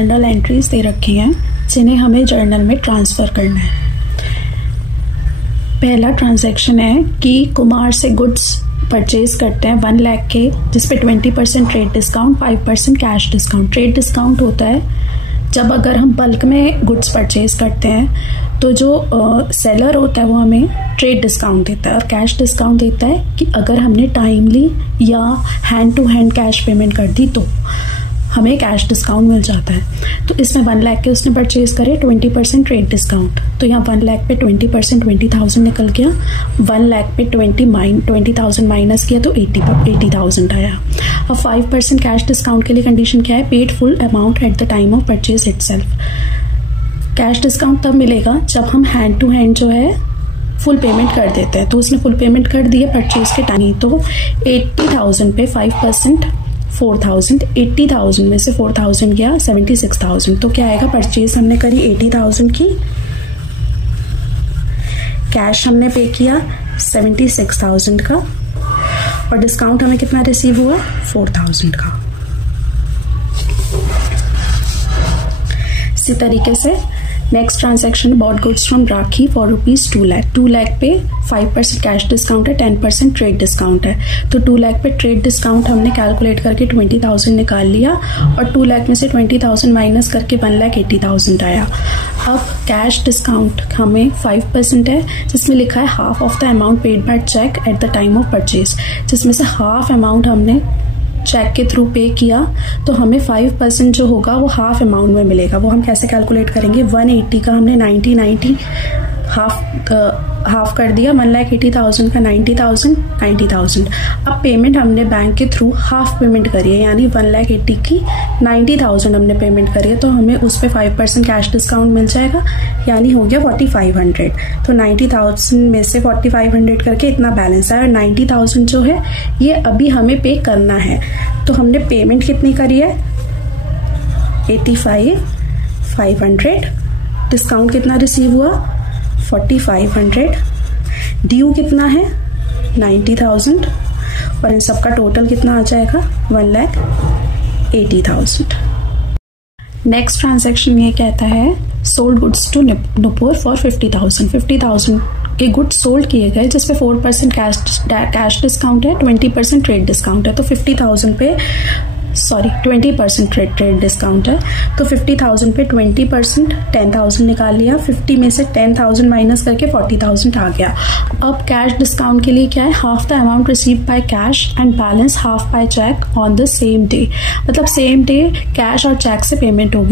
Journal entries दे रखी हैं जिन्हें हमें जर्नल में ट्रांसफ़र करना है। पहला ट्रांजैक्शन है कि कुमार से गुड्स परचेज करते हैं 1 लाख के, जिसपे 20% trade discount, 5% cash discount. Trade discount होता है जब अगर हम बल्क में गुड्स परचेज करते हैं तो जो सेलर होता है वो हमें ट्रेड डिस्काउंट देता है, और कैश डिस्काउंट देता है कि अगर हमने टाइमली या hand to hand cash payment कर दी तो हमें कैश डिस्काउंट मिल जाता है। तो इसमें 1 लाख के उसने परचेज करे, 20% ट्रेड डिस्काउंट, तो यहाँ 1 लाख पे 20% 20,000 निकल गया। 1 लाख पे 20,000 माइनस किया तो 80,000 आया। अब 5% कैश डिस्काउंट के लिए कंडीशन क्या है? Paid full amount at the time of purchase itself. Cash discount तब मिलेगा जब हम हैंड टू हैंड जो है फुल पेमेंट कर देते हैं। तो उसने फुल पेमेंट कर दी है परचेज के टाइम, तो 80,000 पे 5% 4,000, 80,000 में से 4,000 गया 76,000। तो क्या आएगा? परचेज हमने करी 80,000 की, कैश हमने पे किया 76,000 का, और डिस्काउंट हमें कितना रिसीव हुआ? 4,000 का। इसी तरीके से next transaction bought goods from rakhi for ₹2 lakh. 2 lakh पे 5% कैश डिस्काउंट है, 10% ट्रेड डिस्काउंट है। तो 2 लाख पे ट्रेड डिस्काउंट हमने कैलकुलेट करके 20,000 निकाल लिया, और 2 लाख में से 20,000 माइनस करके 1,80,000 आया। अब कैश डिस्काउंट हमें 5% है, जिसमें लिखा है half of the amount paid by cheque at the time of purchase, जिसमें से हाफ अमाउंट हमने चेक के थ्रू पे किया, तो हमें 5% जो होगा वो हाफ अमाउंट में मिलेगा। वो हम कैसे कैलकुलेट करेंगे? 180 का हमने 90 हाफ कर दिया, 1,80,000 का 90,000। अब पेमेंट हमने बैंक के थ्रू हाफ पेमेंट करी है, यानी 1,80,000 की 90,000 हमने पेमेंट करी है, तो हमें उस पर 5% कैश डिस्काउंट मिल जाएगा, यानी हो गया 4,500। तो 90,000 में से 4,500 करके इतना बैलेंस आया, और 90,000 जो है ये अभी हमें पे करना है। तो हमने पेमेंट कितनी करी है? 85,500। डिस्काउंट कितना रिसीव हुआ? 4,500। ड्यू कितना है? 90,000, और इन सबका टोटल कितना आ जाएगा? 1,80,000। नेक्स्ट ट्रांजैक्शन ये कहता है sold goods to Nupur for 50,000। 50,000 के गुड्स सोल्ड किए गए, जिसपे 4% कैश डिस्काउंट है, 20% ट्रेड डिस्काउंट है। तो 50,000 पे 20% ट्रेड डिस्काउंट है, तो 50,000 पे 20% 10,000 निकाल लिया। 50 में से 10,000 माइनस करके 40,000 आ गया। अब कैश डिस्काउंट के लिए क्या है? Half the amount receive by cash and balance half by cheque on the same day. मतलब सेम डे कैश और चेक से पेमेंट होगी।